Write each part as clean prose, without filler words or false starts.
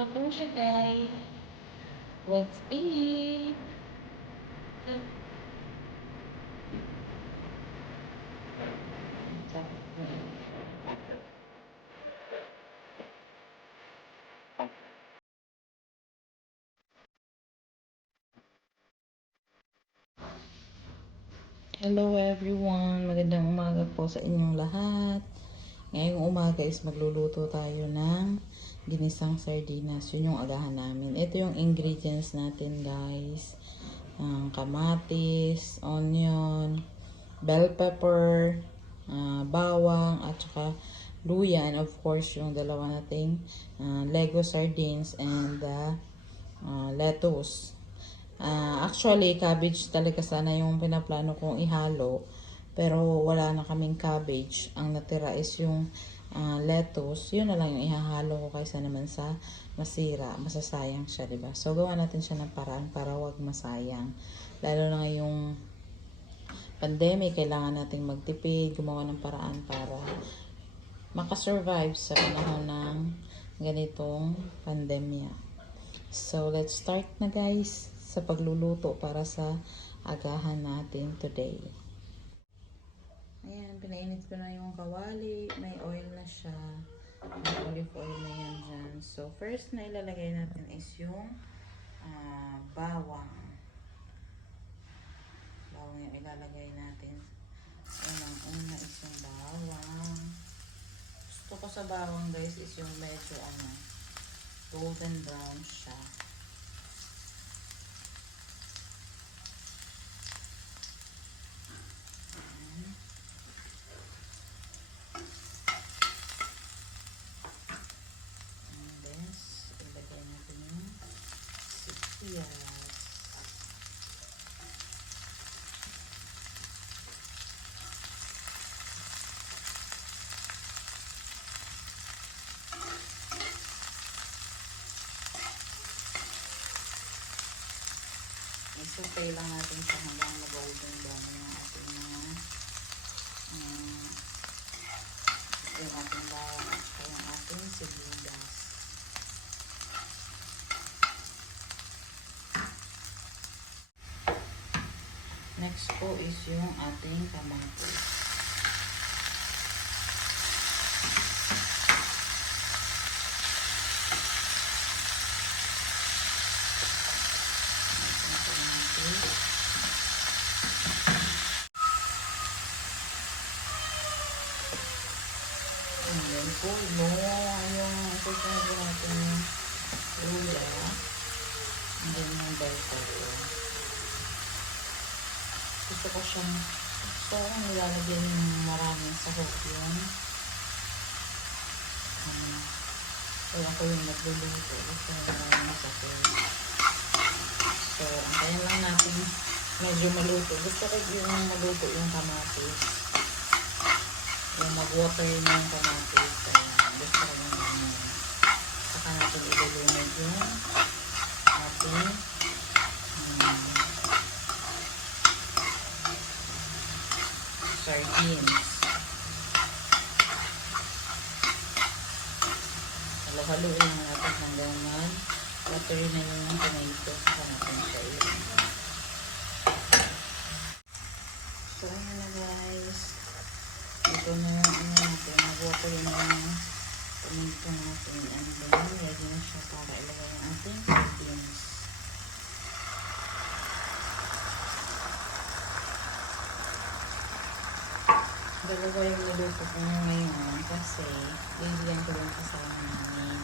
na po siya, guys. Let's eat. Hello everyone, magandang umaga po sa inyong lahat. Ngayong umaga is magluluto tayo ng ginisang sardinas. Yun yung agahan namin. Ito yung ingredients natin, guys. Kamatis, onion, bell pepper, bawang, at saka luya. And of course, yung dalawa nating Lego sardines and lettuce. Actually, cabbage talaga sana yung pinaplano kong ihalo. Pero wala na kaming cabbage. Ang natira is yung lettuce. Yun na lang yung ihahalo ko kaysa naman sa masira. Masasayang siya, diba? So, gawa natin siya ng paraan para wag masayang. Lalo na ngayong pandemic, kailangan nating magtipid, gumawa ng paraan para makasurvive sa panahon ng ganitong pandemya. So, let's start na, guys, sa pagluluto para sa agahan natin today. Ayan, pinainit ko na yung kawali. May oil na siya. May olive oil na yan dyan. So, first na ilalagay natin is yung bawang. Bawang yung ilalagay natin. Unang-una is yung bawang. Gusto ko sa bawang, guys, is yung medyo golden brown siya. Yes. Isutay lang natin siya hanggang mag-golden brown yung ating yung ating bawang at yung ating sibuyas. Next po is yung ating kamatis. Ayan po, yung ito natin yung luya. And then yung bell pepper. Gusto ko nilalagyan yung maraming sahog yun. Kaya ako yung nagluluto. Gusto ko maraming sahog. So, antayin lang natin medyo maluto. Gusto ko yung maluto yung kamatis. Yung mag-water na yung kamatis. Gusto ko yung ganyan. Saka natin ilulunod yung ating sardines. Halo-haluin lang natin hanggang mag-water na yung tomato. Saka natin siya ilulunod. So, ayan na, guys. Ito na yung natin. Mag-water na yung tomato natin. And then, ready na siya para ilagay yung ating sardines. Dalawa yung niluto ko ngayon kasi bibigyan ko yung kasama namin.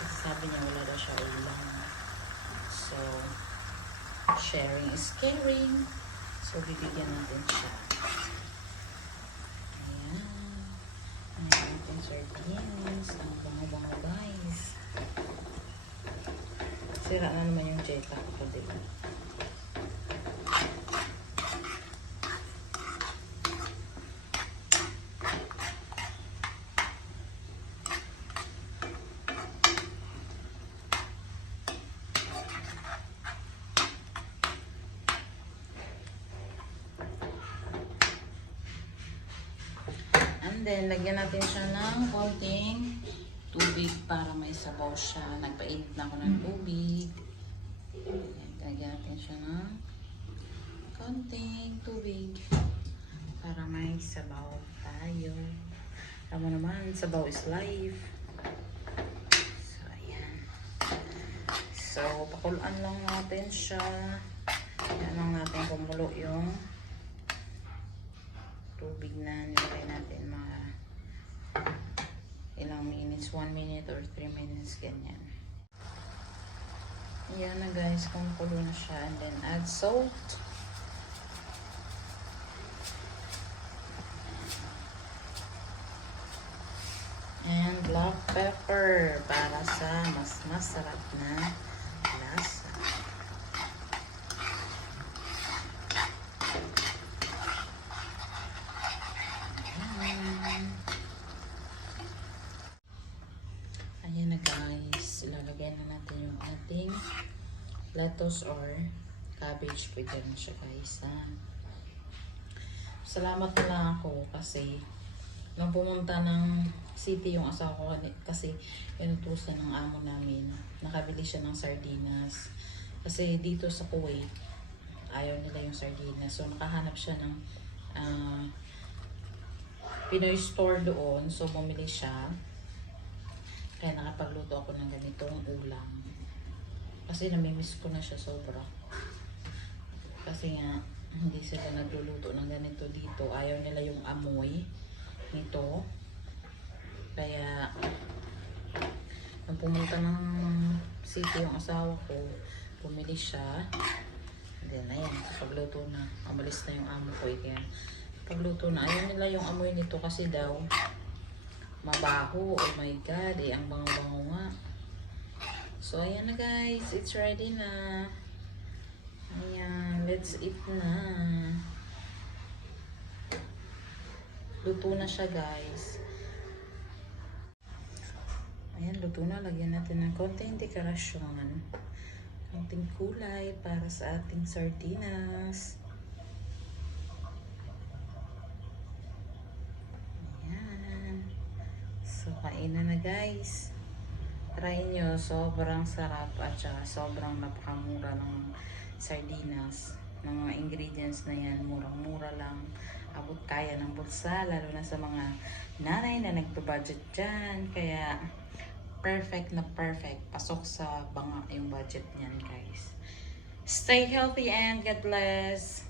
Kasi sabi niya wala daw siya ulam. So, sharing is caring. So, bibigyan natin siya. Ayan. Ayan natin sardines. Ang bango-bango, guys. Sira na naman yung jeta ko, diba? And then, lagyan natin siya ng konting tubig para may sabaw siya. Nagpainit na ako ng tubig. Ayan, lagyan natin siya ng konting tubig para may sabaw tayo. Alam mo naman, sabaw is life. So, ayan. So, pakuluan lang natin siya. Ayan lang natin kumulo yung tubig na nilagay natin, mga ilang minutes, 1 minute or 3 minutes, ganyan. Ayan na guys, kumukulo na siya, and then add salt. And black pepper para sa mas masarap na lasa. Ayan na guys, ilalagay na natin yung ating lettuce or cabbage. Pwede na siya guys, ha? Salamat na lang ako kasi nung pumunta ng city yung asawa ko, kasi inutusan ng amo namin, nakabili siya ng sardinas. Kasi dito sa Kuwait, ayaw nila yung sardinas. So nakahanap siya ng Pinoy store doon. So bumili siya. Kaya nakapagluto ako ng ganitong ulam. Kasi namimiss ko na siya sobra. Kasi nga, hindi sila nagluluto ng ganito dito. Ayaw nila yung amoy nito. Kaya, nung pumunta ng city yung asawa ko, bumili siya. And then, ayan, pagluto na. Umalis na yung amo ko. Kaya, pagluto na. Ayaw nila yung amoy nito kasi daw, mabaho. Oh my God, ang bango-bango nga. So, ayan na guys. It's ready na. Ayan, let's eat na. Luto na siya guys. Ayan, luto na. Lagyan natin ng konting dekorasyon. Konting kulay para sa ating sardinas. Ayan. So, kainan na guys. Try nyo. Sobrang sarap at saka sobrang napakamura ng sardinas. Ng mga ingredients na yan. Murang-mura lang. Abot kaya ng bulsa. Lalo na sa mga nanay na nagpa-budget dyan. Kaya, perfect na perfect. Pasok sa banga yung budget niyan guys. Stay healthy and God bless.